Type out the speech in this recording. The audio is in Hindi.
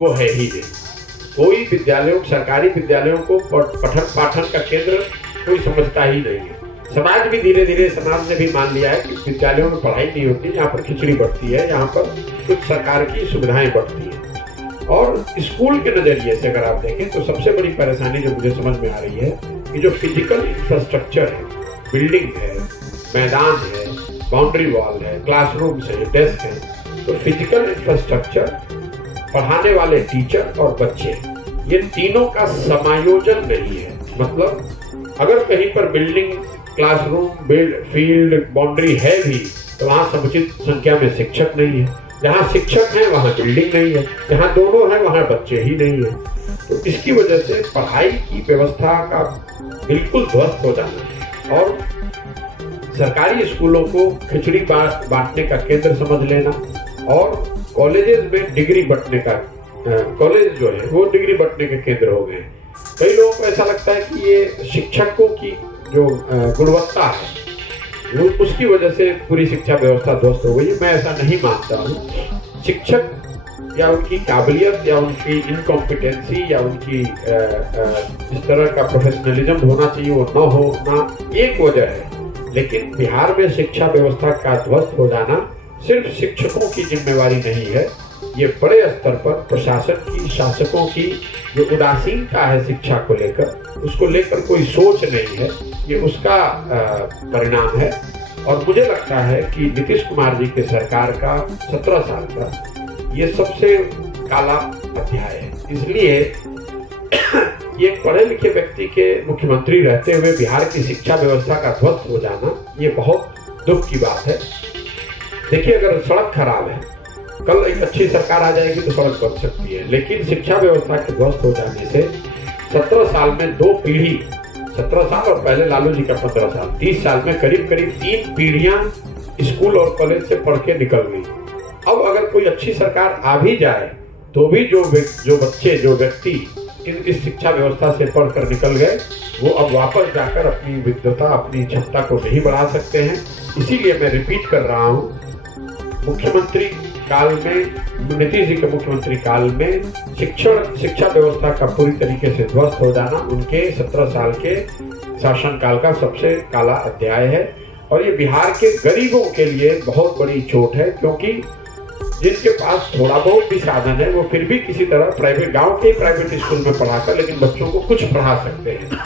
वो है ही नहीं। कोई विद्यालयों, सरकारी विद्यालयों को पठन पाठन का केंद्र कोई समझता ही नहीं है। समाज भी धीरे धीरे, समाज ने भी मान लिया है कि विद्यालयों में पढ़ाई नहीं होती, यहाँ पर खिचड़ी बढ़ती है, यहाँ पर कुछ सरकार की सुविधाएं बढ़ती हैं। और स्कूल के नजरिए से अगर आप देखें तो सबसे बड़ी परेशानी जो मुझे समझ में आ रही है कि जो फिजिकल इंफ्रास्ट्रक्चर है, बिल्डिंग है, मैदान है, बाउंड्री वॉल है, क्लासरूम्स है, डेस्क है, तो फिजिकल इंफ्रास्ट्रक्चर, पढ़ाने वाले टीचर और बच्चे, ये तीनों का समायोजन नहीं है। मतलब अगर कहीं पर बिल्डिंग, क्लासरूम, फील्ड, बाउंड्री है भी, तो वहाँ समुचित संख्या में शिक्षक नहीं है। जहाँ शिक्षक हैं वहाँ बिल्डिंग नहीं है, जहाँ दोनों हैं वहाँ बच्चे ही नहीं है। तो इसकी वजह से पढ़ाई की व्यवस्था का बिल्कुल ध्वस्त हो जाना और सरकारी स्कूलों को खिचड़ी बांटने का केंद्र समझ लेना और कॉलेजेस में डिग्री बंटने का, कॉलेज जो है वो डिग्री बंटने के केंद्र हो गए। कई लोगों को ऐसा लगता है कि ये शिक्षकों की जो गुणवत्ता है वो उसकी वजह से पूरी शिक्षा व्यवस्था ध्वस्त हो गई है। मैं ऐसा नहीं मानता हूँ। शिक्षक या उनकी काबिलियत या उनकी इनकॉम्पिटेंसी या उनकी जिस तरह का प्रोफेशनलिज्म होना चाहिए वो न होना एक वजह है, लेकिन बिहार में शिक्षा व्यवस्था का ध्वस्त हो जाना सिर्फ शिक्षकों की जिम्मेवारी नहीं है। ये बड़े स्तर पर प्रशासन की, शासकों की जो उदासीनता है शिक्षा को लेकर, उसको लेकर कोई सोच नहीं है, ये उसका परिणाम है। और मुझे लगता है कि नीतीश कुमार जी के सरकार का 17 साल का ये सबसे काला अध्याय है। इसलिए ये पढ़े लिखे व्यक्ति के मुख्यमंत्री रहते हुए बिहार की शिक्षा व्यवस्था का ध्वस्त हो जाना ये बहुत दुख की बात है। देखिए, अगर सड़क खराब है, कल एक अच्छी सरकार आ जाएगी तो सड़क बन सकती है, लेकिन शिक्षा व्यवस्था के ध्वस्त हो जाने से 17 साल में 2 पीढ़ी, 17 साल और पहले लालू जी का 15 साल, 30 साल में करीब करीब 3 पीढ़ियां स्कूल और कॉलेज से पढ़ के निकल गई। अब अगर कोई अच्छी सरकार आ भी जाए तो भी जो बच्चे, जो व्यक्ति इस शिक्षा व्यवस्था से पढ़कर निकल गए, वो अब वापस जाकर अपनी विद्वता, अपनी क्षमता को नहीं बढ़ा सकते हैं। इसीलिए मैं रिपीट कर रहा हूँ, मुख्यमंत्री काल में, नीतीश जी के मुख्यमंत्री काल में शिक्षा व्यवस्था का पूरी तरीके से ध्वस्त हो जाना उनके 17 साल के शासनकाल का सबसे काला अध्याय है। और ये बिहार के गरीबों के लिए बहुत बड़ी चोट है, क्योंकि जिनके पास थोड़ा बहुत भी साधन है वो फिर भी किसी तरह प्राइवेट, गांव के प्राइवेट स्कूल में पढ़ाकर लेकिन बच्चों को कुछ पढ़ा सकते हैं।